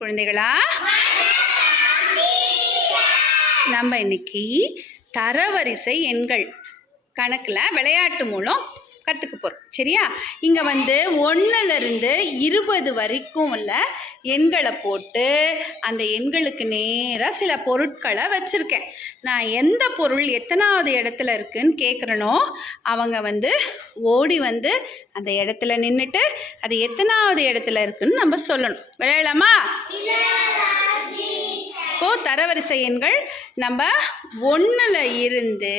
குழந்தைகளா? நம்ம இன்னைக்கு தரவரிசை எண்கள் கணக்கில் விளையாட்டு மூலம் கற்றுக்க போகிறோம் சரியா? இங்கே வந்து ஒன்றுலேருந்து இருபது வரைக்கும் உள்ள எண்களை போட்டு அந்த எண்களுக்கு நேராக சில பொருட்களை வச்சுருக்கேன். நான் எந்த பொருள் எத்தனாவது இடத்துல இருக்குன்னு கேட்குறனோ அவங்க வந்து ஓடி வந்து அந்த இடத்துல நின்றுட்டு அது எத்தனாவது இடத்துல இருக்குன்னு நம்ம சொல்லணும். விளையாடலாமா? இப்போ தரவரிசை எண்கள் நம்ம ஒன்றில் இருந்து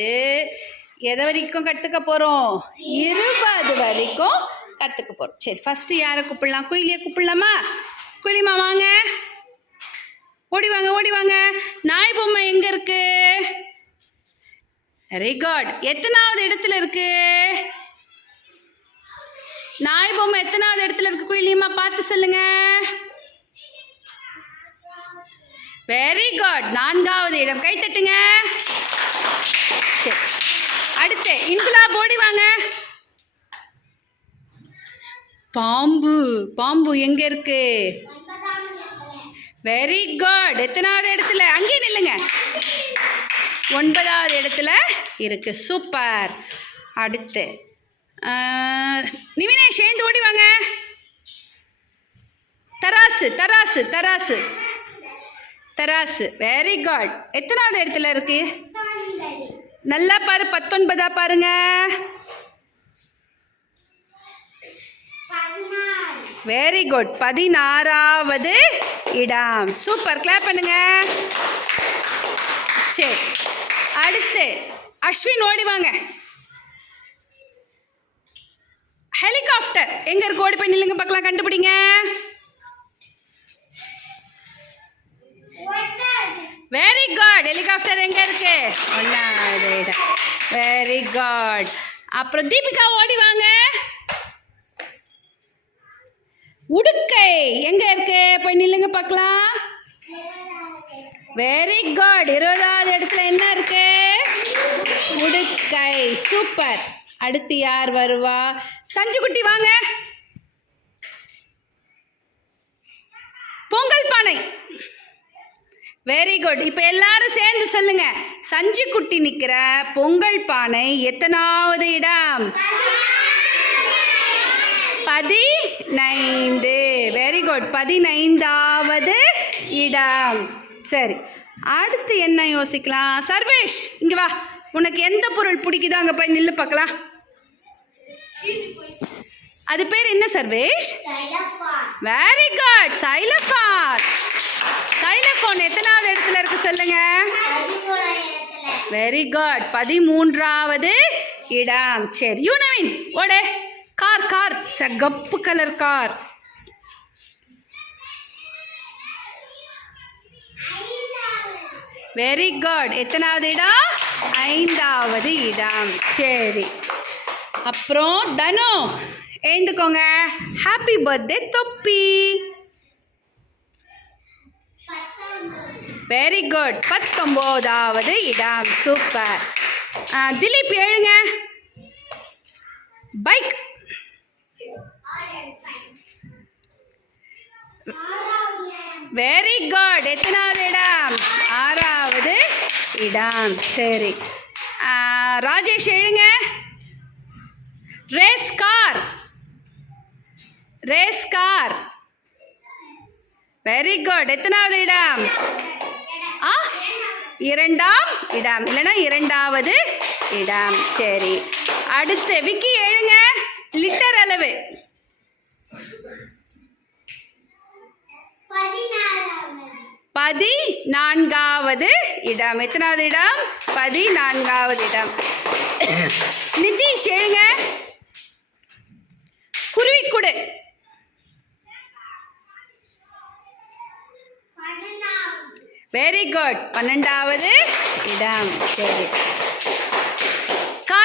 எதை வரைக்கும் கற்றுக்க போகிறோம் இருபது வரைக்கும் கற்றுக்க போகிறோம் சரி ஃபஸ்ட்டு யாரை கூப்பிடலாம்? குயிலியை கூப்பிடலாமா? குயிலிமா வாங்க. ஓடி வாங்க ஓடி வாங்க. நாய் பொம்மை எங்கே இருக்கு? வெரி குட் எத்தனாவது இடத்துல இருக்கு? நாய் பொம்மை எத்தனாவது இடத்துல இருக்கு? குயிலியம்மா பார்த்து சொல்லுங்க. வெரி குட் நான்காவது இடம். கை தட்டுங்க. சரி. அடுத்து இன்குலா போடி வாங்க. பாம்பு பாம்பு எங்க இருக்கு? வெரி குட் எத்தனாவது இடத்துல? அங்கேயே நில்லுங்க. ஒன்பதாவது இடத்துல இருக்கு. சூப்பர் அடுத்து நிவினே சேர்ந்து ஓடி வாங்க. தராசு தராசு தராசு. தராசு. வெரி குட் எத்தனாவது இடத்துல இருக்கு? நல்லா பாரு பத்தொன்பதா பாருங்க. வெரி குட் பதினாறாவது இடம். சூப்பர் கிளாப் பண்ணுங்க. சரி அடுத்து அஸ்வின் ஓடி வாங்க. ஹெலிகாப்டர் எங்க இருக்கு? ஓடி போய் நில்லுங்க பார்க்கலாம் கண்டுபிடிங்க. வெரி குட் ஹெலிகாப்டர் எங்க இருக்கு? வெரி குட் அப்புறம் தீபிகா ஓடி வாங்க. உடுக்கை எங்க இருக்கு? போய் நில்லுங்க பார்க்கலாம். வெரி குட் இருபதாவது இடத்துல என்ன இருக்கு? உடுக்கை. சூப்பர் அடுத்து யார் வருவா? சஞ்சு குட்டி வாங்க. பொங்கல் பானை. வெரி குட் இப்போ எல்லாரும் சேர்ந்து சொல்லுங்க. சஞ்சு குட்டி நிற்கிற பொங்கல் பானை எத்தனாவது இடம்? பதினைந்து. வெரி குட் பதினைந்தாவது இடம். சரி. அடுத்து என்ன யோசிக்கலாம்? சர்வேஷ் இங்க வா. உனக்கு எந்த பொருள் பிடிக்குதோ அங்கே போய் நில்லு பார்க்கலாம். அது பேர் என்ன Sarvesh? Very good xylophone xylophone எத்தனாவது இடத்துல இருக்கு சொல்லுங்க? வெரி குட் பதிமூன்றாவது இடம். சரி யூ நவீன் ஓடு. கார் கார் சகப்பு கலர் கார் வெரி குட் எத்தனாவது இடம்? ஐந்தாவது இடம். சரி. அப்புறம் தனு எழுந்துக்கோங்க ஹாப்பி பர்த்டே தொப்பி. வெரி குட் பத்தொம்போதாவது இடம். சூப்பர் திலீப் எழுங்க. பைக். வெரி குட் எத்தனாவது இடம்? ஆறாவது இடம். சரி. Rajesh எழுங்க. Race car race car very good எத்தனாவது இடம்? இரண்டாம் இடம். இல்லைன்னா இரண்டாவது இடம். சரி. அடுத்து விக்கி எழுங்க. லிட்டர் அளவு. பதினான்காவது இடம். எத்தனாவது இடம்? பதினான்காவது இடம். நிதிஷ் எழுங்க. குருவிக்குடு. வெரி குட் பன்னெண்டாவது இடம். சரி.